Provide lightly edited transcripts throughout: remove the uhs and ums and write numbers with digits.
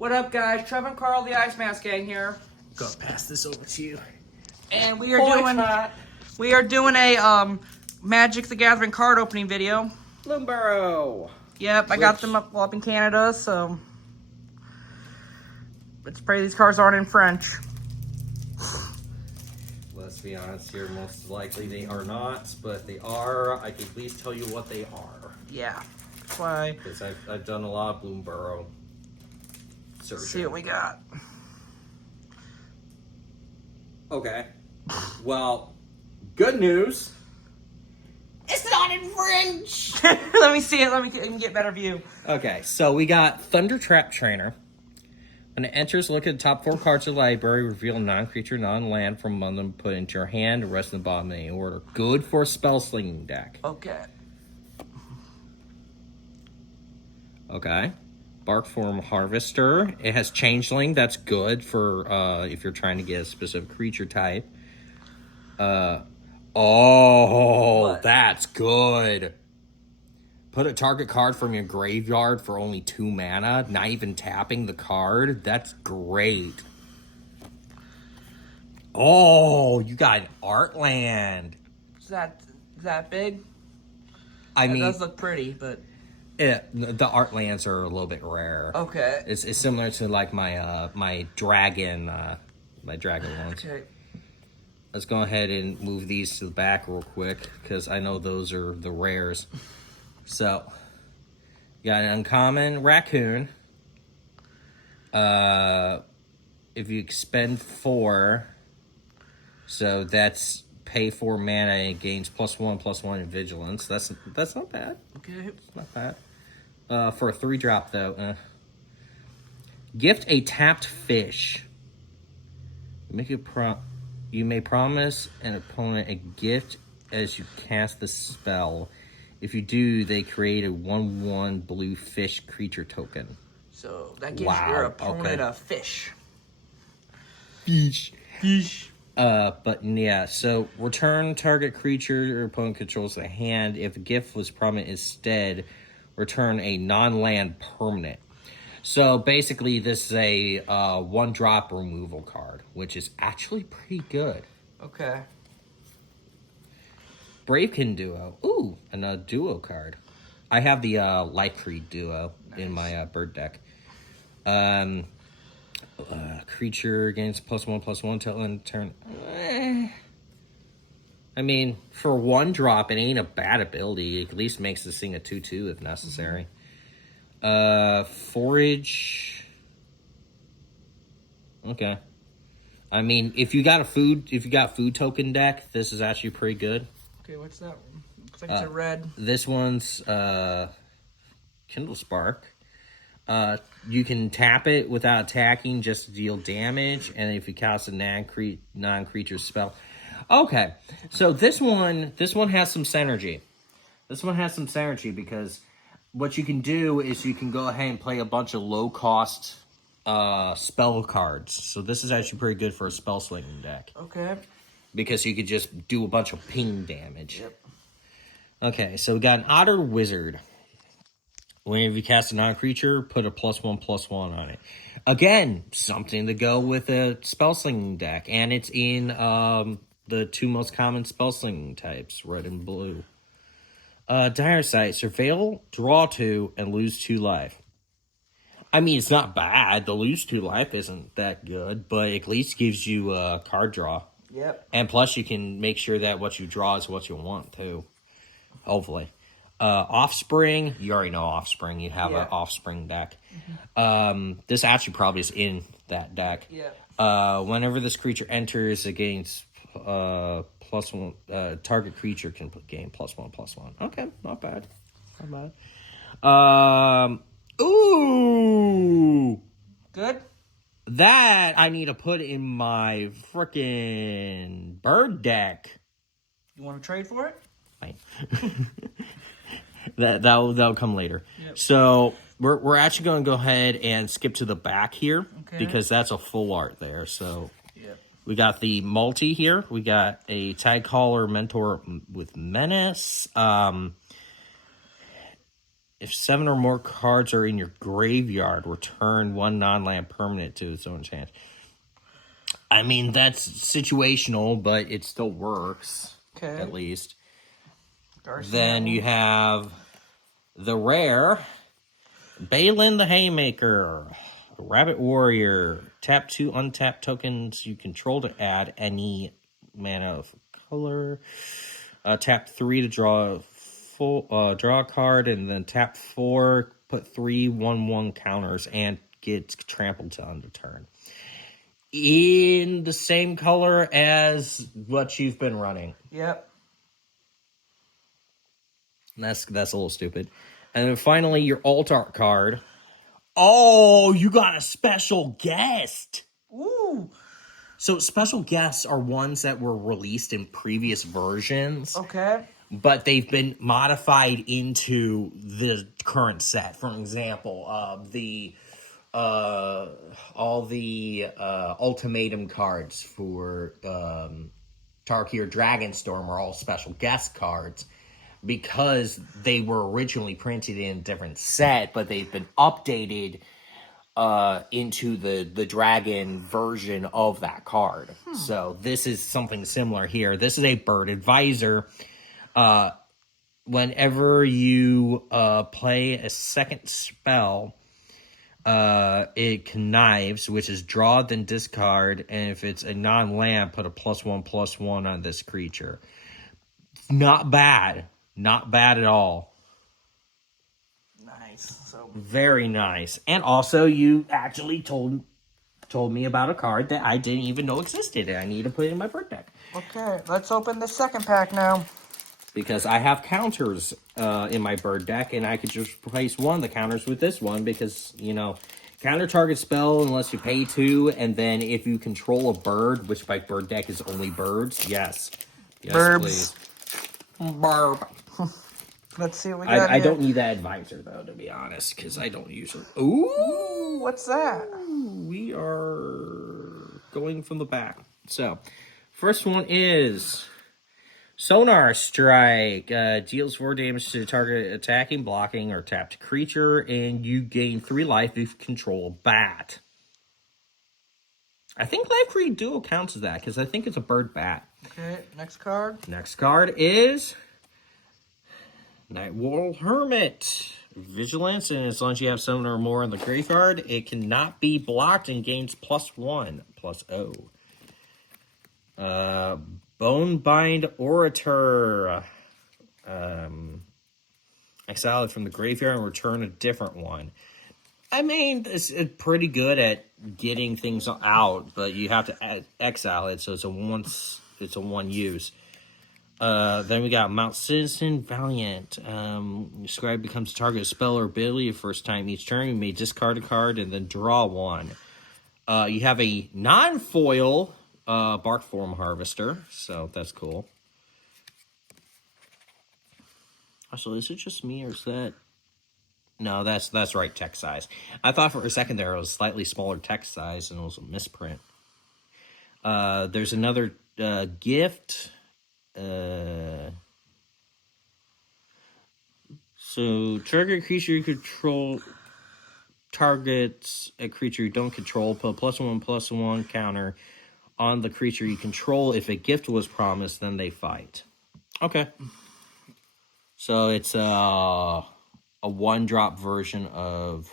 What up, guys? Trev and Carl, the Ice Mask Gang here, Go pass this over to you. and we are doing a Magic the Gathering card opening video. BloomBurrow. Yep, I got them up in Canada, so let's pray these cards aren't in French. Let's be honest here, most likely they are not, but they are. I can at least tell you what they are. Yeah, that's why. Because I've done a lot of BloomBurrow searching. See what we got. Okay. Well, good news. It's not in French! Let me see it, let me get a better view. Okay, so we got Thunder Trap Trainer. When it enters, look at the top 4 cards of the library, reveal a non-creature, non-land from among them, put into your hand, and rest in the bottom of any order. Good for a spell slinging deck. Okay. Okay. Barkform Harvester. It has Changeling. That's good for if you're trying to get a specific creature type. What? That's good. Put a target card from your graveyard for only 2 mana, not even tapping the card. That's great. Oh, you got an Artland. Is that big? I It mean, does look pretty, but the Artlands are a little bit rare. okay. It's similar to like my dragon ones. Okay. Let's go ahead and move these to the back real quick because I know those are the rares. So, you got an uncommon Raccoon. If you expend 4, so that's pay 4 mana and it gains +1/+1 in Vigilance. That's not bad. Okay. It's not bad. For a 3-drop though, gift a tapped fish. You may promise an opponent a gift as you cast the spell. If you do, they create a 1/1 blue fish creature token. So that gives Wow, your opponent okay. a fish. Fish. Fish. But yeah, so return target creature your opponent controls the hand. If a gift was prominent instead, return a non-land permanent. So basically, this is a 1-drop removal card, which is actually pretty good. Okay. Bravekin Duo. Ooh, another duo card. I have the Light Creed Duo in my bird deck. Creature gains +1/+1 till end turn. I mean, for 1-drop, it ain't a bad ability. It at least makes this thing a 2/2 if necessary. Forage. Okay. I mean, if you got food token deck, this is actually pretty good. Okay, what's that one? Looks like it's a red. This one's Kindle Spark. You can tap it without attacking just to deal damage, and if you cast a non-creature spell. Okay, so this one has some synergy. This one has some synergy because what you can do is you can go ahead and play a bunch of low-cost spell cards. So this is actually pretty good for a spell slinging deck. Okay. Because you could just do a bunch of ping damage. Yep. Okay, so we got an Otter Wizard. Whenever you cast a non-creature, put a +1/+1 on it. Again, something to go with a spell slinging deck. And it's in the 2 most common spell slinging types, red and blue. Dire Sight, surveil, draw 2, and lose 2 life. I mean, it's not bad. The lose 2 life isn't that good, but at least gives you a card draw. Yep. And plus, you can make sure that what you draw is what you want, too. Hopefully. Offspring, you already know Offspring. You have an Offspring deck. This actually probably is in that deck. Yeah. Whenever this creature enters against +1, target creature can gain +1/+1. Okay, not bad. Not bad. Ooh! Good? That I need to put in my frickin' bird deck. You want to trade for it? Fine. that'll come later. Yep. So we're actually going to go ahead and skip to the back here because that's a full art there. So we got the multi here. We got a Tag Caller Mentor with Menace. if 7 or more cards are in your graveyard, return 1 non-land permanent to its own hand. I mean, that's situational, but it still works. Okay. At least. Darcy, Then you have the rare Balin the Haymaker, Rabbit Warrior. Tap 2 untapped tokens you control to add any mana of color. Tap 3 to draw a card, and then tap 4, put 3 1/1 counters, and gets trampled to end the turn. In the same color as what you've been running. Yep. That's a little stupid. And then finally, your alt art card. Oh, you got a special guest. Ooh. So special guests are ones that were released in previous versions. Okay. But they've been modified into the current set. For example, all the ultimatum cards for Tarkir Dragonstorm are all special guest cards because they were originally printed in a different set, but they've been updated into the dragon version of that card. So this is something similar here. This is a Bird Advisor. Whenever you play a second spell, it connives, which is draw then discard, and if it's a non-land, put a +1/+1 on this creature. Not bad. Not bad at all. Nice. So Very nice. And also, you actually told me about a card that I didn't even know existed, and I need to put it in my bird deck. okay, let's open the second pack now. Because I have counters in my bird deck, and I could just replace one of the counters with this one, because, you know, counter target spell unless you pay 2, and then if you control a bird, which my bird deck is only birds, yes. Yes, Burbs. please. Burb. Let's see what we got I here. don't need that advisor, though, to be honest, because I don't use it. Ooh! What's that? We are going from the back. So, first one is Sonar Strike. Deals 4 damage to the target attacking, blocking, or tapped creature, and you gain 3 life if you control a bat. I think Life Creed Duo counts as that, because I think it's a bird bat. Okay, next card. Next card is Nightwall Hermit. Vigilance, and as long as you have 7 or more in the graveyard, it cannot be blocked and gains +1/+0. Bonebind Orator. Exile it from the graveyard and return a different one. I mean, it's pretty good at getting things out, but you have to exile it, so it's a one use. Then we got Mount Citizen Valiant. Scribe becomes a target of spell or ability the first time each turn. You may discard a card and then draw one. You have a non-foil Bark Form Harvester, so that's cool. Also, is it just me, or is that... No, that's right, text size. I thought for a second there it was slightly smaller text size, and it was a misprint. There's another gift... So trigger creature you control targets a creature you don't control, put a +1/+1 counter on the creature you control. If a gift was promised, then they fight. Okay. So it's a 1-drop version of...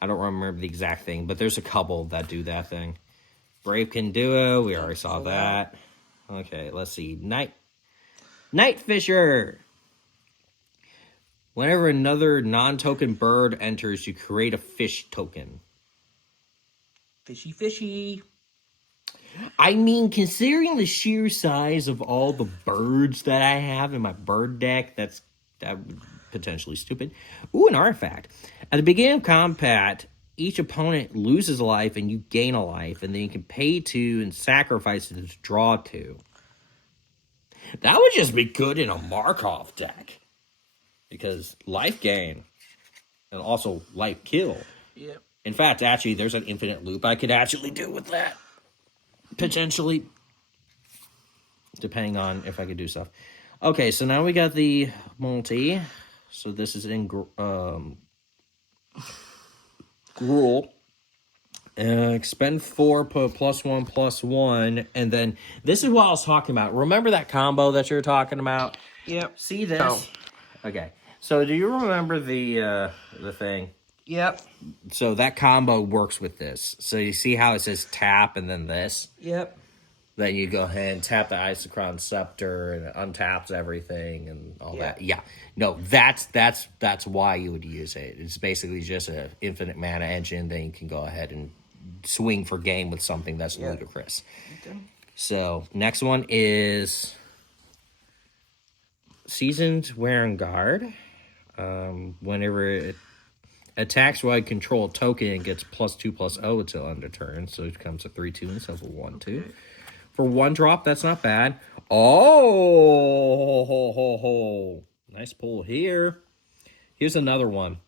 I don't remember the exact thing, but there's a couple that do that thing. Brave can do it. We already saw that. Okay, let's see. Night Fisher. Whenever another non-token bird enters, you create a fish token. Fishy, fishy. I mean, considering the sheer size of all the birds that I have in my bird deck, that would potentially stupid. Ooh, an artifact. At the beginning of combat, each opponent loses a life and you gain a life, and then you can pay 2 and sacrifice it to draw 2. That would just be good in a Markov deck. Because life gain and also life kill. Yep. In fact, actually, there's an infinite loop I could actually do with that. Potentially. Depending on if I could do stuff. Okay, so now we got the multi. So this is in Gruel. Expend 4, put +1/+1, and then this is what I was talking about. Remember that combo that you were talking about? Yep. See this? Okay. So do you remember the thing? Yep. So that combo works with this. So you see how it says tap and then this? Yep. Then you go ahead and tap the Isochron Scepter and it untaps everything and all that. Yeah. No, that's why you would use it. It's basically just an infinite mana engine. Then you can go ahead and swing for game with something that's ludicrous. Okay. So next one is Seasoned Wearing Guard. Whenever it attacks while you control a token, it gets +2/+0 until end of turn. So it becomes a 3/2 instead of a 1/2. Okay. For 1 drop, that's not bad. Oh, nice pull here. Here's another one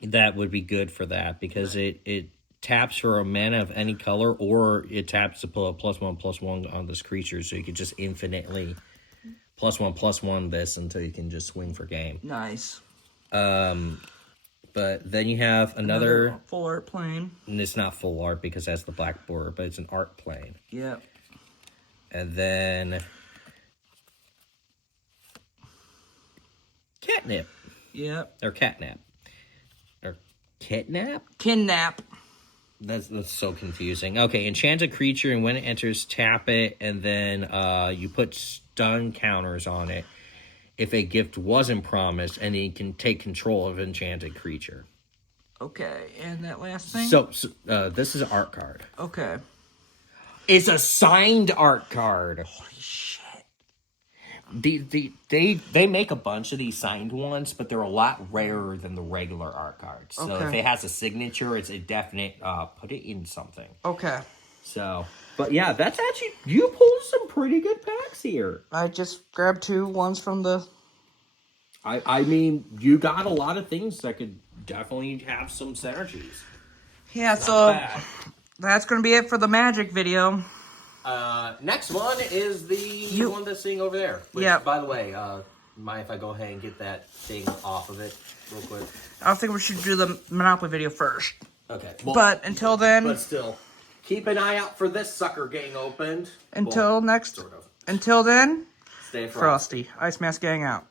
that would be good for that because it taps for a mana of any color, or it taps to put a +1/+1 on this creature, so you could just infinitely +1/+1 this until you can just swing for game. Nice. But then you have another full art plane. And it's not full art because it has the black border, but it's an art plane. Yep. And then Catnip. Yep. Or Catnap. Or Kitnap? Kidnap. That's so confusing. Okay, enchanted creature, and when it enters, tap it, and then you put stun counters on it if a gift wasn't promised, and then you can take control of enchanted creature. Okay, and that last thing? So this is an art card. Okay. It's a signed art card. Holy shit. They make a bunch of these signed ones, but they're a lot rarer than the regular art cards. So if it has a signature, it's a definite put it in something. Okay. So, but yeah, that's actually, you pulled some pretty good packs here. I just grabbed 2 ones from the... I mean, you got a lot of things that could definitely have some synergies. Yeah, so that's going to be it for the Magic video. Next one is the one that's sitting over there. Which, by the way, mind if I go ahead and get that thing off of it real quick? I think we should do the Monopoly video first. Okay. Well, but until then... But still, keep an eye out for this sucker getting opened. Until Until then, stay frosty. Ice Mask Gang out.